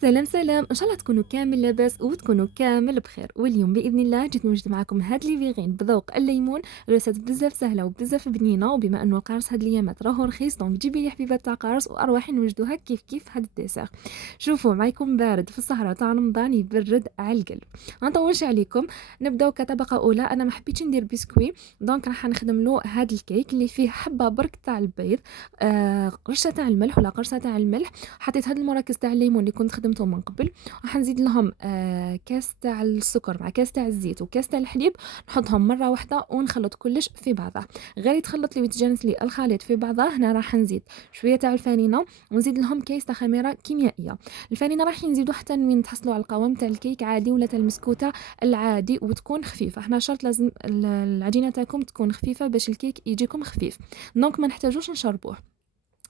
سلام سلام، ان شاء الله تكونوا كامل لاباس وتكونوا كامل بخير. واليوم باذن الله جيت نوجد معكم هاد لي فيغين بذوق الليمون. ريسات بزاف سهله وبزاف بنينه، وبما انه القارص هاد الايامات راهو رخيص دونك جيبي لي حبيبات تاع قارص واروحي نوجدوها كيف هاد الديسير. شوفوا معاكم بارد في السهره تاع رمضان يبرد على القلب. ما نطولش عليكم، نبداو كطبقه اولى. انا ما حبيتش ندير بسكوي دونك راح نخدم له هاد الكيك اللي فيه حبه برك تاع البيض، رشه تاع الملح ولا قرصه تاع الملح. حطيت هاد المركز تاع الليمون اللي كنت خدمته من قبل. راح نزيد لهم كاس تاع السكر مع كاس تاع الزيت وكاس تاع الحليب. نحطهم مره واحده ونخلط كلش في بعضه. غير يتخلط لي ويتجانس لي الخليط في بعضه. هنا راح نزيد شويه تاع الفانينه ونزيد لهم كيس تاع خميره كيميائيه. الفانينه راح نزيدو حتى وين تحصلوا على القوام تاع الكيك عادي ولا تاع المسكوته العادي وتكون خفيفه. احنا شرط لازم العجينه تاعكم تكون خفيفه باش الكيك يجيكم خفيف، دونك ما نحتاجوش نشربوه.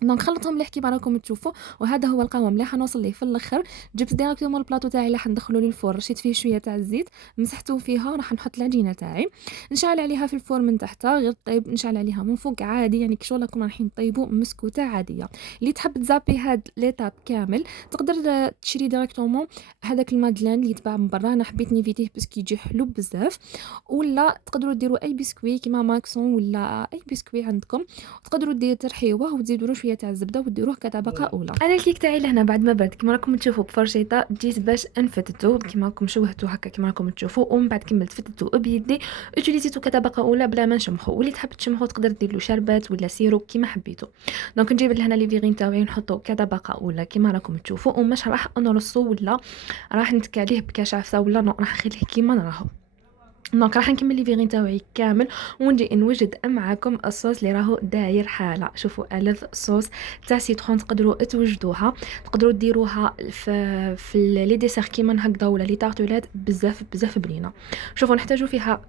دونك خلطهم مليح كيما راكم تشوفوا، وهذا هو القوام اللي حنوصل ليه في الاخر. جبت ديريكتومون البلاطو تاعي اللي حندخلو للفور، رشيت فيه شويه تاع الزيت، مسحته فيها وراح نحط العجينه تاعي. نشعل عليها في الفور من تحت غير طيب، نشعل عليها من فوق عادي، يعني كشغل راكم رايحين طيبوا مسكوته عاديه. اللي تحب تزابي هاد ليتاب كامل تقدر تشري ديريكتومون هذاك المادلين اللي يتباع من برا. انا حبيت نيفيتيه باسكو يجي حلو بزاف. ولا تقدروا ديروا اي بسكوي كيما ماكسون ولا اي بسكوي عندكم، تقدروا ترحيوه وتزيدوا له شويه تاع الزبده وديروه كطبقه اولى. انا الكيك تاعي لهنا بعد ما برد كيما راكم تشوفوا بفرشيطه، جيت باش نفتتو كيما راكم شوهتو هكا كيما راكم تشوفوا، ومن بعد كملت فتتو بيدي اوتيليزيتو كطبقه اولى بلا ما نشمخو. واللي تحب تشمخو تقدر دير له شربات ولا سيروب كيما حبيتو. دونك نجيب لهنا لي فيغين تاعي نحطو كطبقه اولى كيما راكم تشوفوا، ومش راح نرصو ولا راح نتكى عليه بكشافه ولا راح نخليه كيما راهو. دونك راح نكمل لي فيغين تاعي كامل ونجي نوجد معاكم الصوص اللي راهو داير حاله. شوفوا الذ صوص تاع سيترون، تقدروا توجدوها، تقدروا ديروها في لي ديسير كيما هكذا ولا لي طارطولات بزاف بنينه. شوفوا نحتاجوا فيها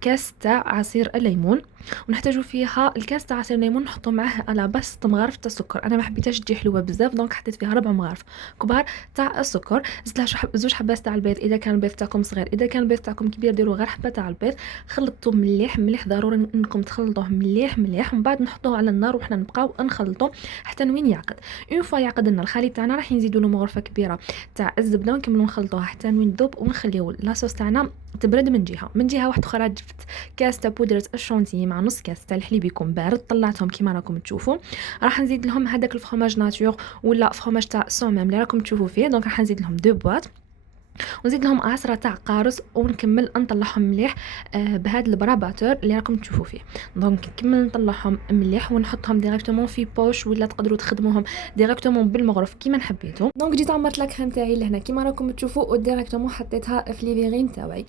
كاس تاع عصير الليمون، ونحتاجوا فيها الكاس تاع عصير الليمون نحطوا معاه على بس مغارف تاع السكر. انا ما حبيتهاش تجي حلوه بزاف دونك حطيت فيها 4 مغارف كبار تاع السكر. زدت لها زوج حبات تاع البيض اذا كان البيض تاعكم صغير، اذا كان البيض تاعكم كبير ديروا غير حبه تاع البيض. خلطوه مليح ضروري انكم تخلطوه مليح ومن بعد نحطوه على النار وحنا نبقاو نخلطوه حتى وين يعقد. اون فوا يعقد لنا الخليط تاعنا راح نزيدوا له مغرفه كبيره تاع الزبده ونكملوا نخلطوها حتى وين تذوب، ونخليو لاصوص تاعنا تبرد من جهه واحده اخرى. جبت كاس تاع بودره الشونتي مع نص كاس تاع الحليب يكون بارد، طلعتهم كيما راكم تشوفوا. راح نزيد لهم هذاك الفرماج ناتور ولا فرماج تاع سومام اللي راكم تشوفوا فيه. دونك راح نزيد لهم 2 بواط ونزيد لهم عصره تاع قارص ونكمل نطلعهم مليح بهذا البراباتور اللي راكم تشوفوا فيه. دونك نكمل نطلعهم مليح ونحطهم ديريكتومون في بوش ولا تقدروا تخدموهم ديريكتومون بالمغرف كيما حبيتوا. دونك جيت عمرت لا كريم تاعي لهنا كيما راكم تشوفوا وديريكتومون حطيتها في لي فيغين تاعي.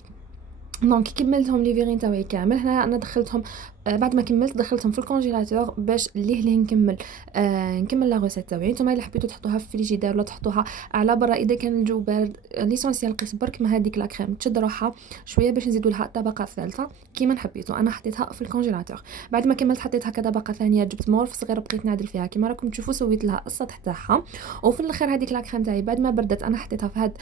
دونك كملتهم لي فيغين تاعي كامل. هنا انا دخلتهم بعد ما كملت دخلتهم في الكونجيلاتور باش ليه نكمل نكمل لا غوسيت تاعي. نتوما الا حبيتو تحطوها في الفريجيدير ولا تحطوها على برا اذا كان الجو بارد، ليسونسيال قيس برك ما هذيك لا كريم تشد روحها شويه باش نزيدوا لها الطبقه الثالثه كيما حبيتو. انا حطيتها في الكونجيلاتور. بعد ما كملت حطيتها كطبقه ثانيه، جبت مورف صغير بقيت نعدل فيها كيما راكم تشوفوا، سويت لها السطح تاعها. وفي الاخر هذيك لا كريم تاعي بعد ما بردت انا حطيتها في هاد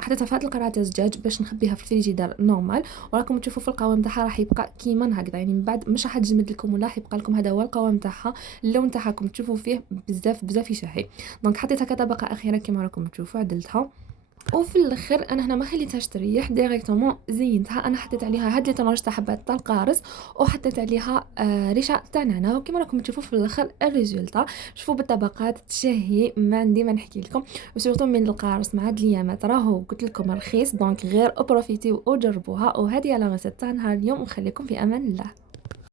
حطيتها في هاد القراطه الزجاج باش نخبيها في الفريجيدير نورمال. وراكم تشوفوا في القوام تاعها راح يبقى كيما هكذا، يعني من بعد مش راح تجمد لكم ولا يبقى لكم هذا هو القوام تاعها. اللون تاعها راكم تشوفوا فيه بزاف يشهي. دونك حطيتها كطبقه اخيره كيما راكم تشوفوا عدلتها. وفي الاخر انا هنا ما خليتهاش تريح ديريكتومون، زينتها. انا حطيت عليها هاد لي طناج تاع حبات تاع القارص وحطيت عليها ريشه تاع نعناع، وكما راكم تشوفوا في الاخر الريزولتا. شوفوا بالطبقات تشهي ما عندي ما نحكي لكم. وسورتو من القارص مع هاد الايامات راهو قلت لكم رخيص، دونك غير بروفيتي وجربوها. وهذه على غسالة تاع نهار اليوم، وخليكم في امان الله.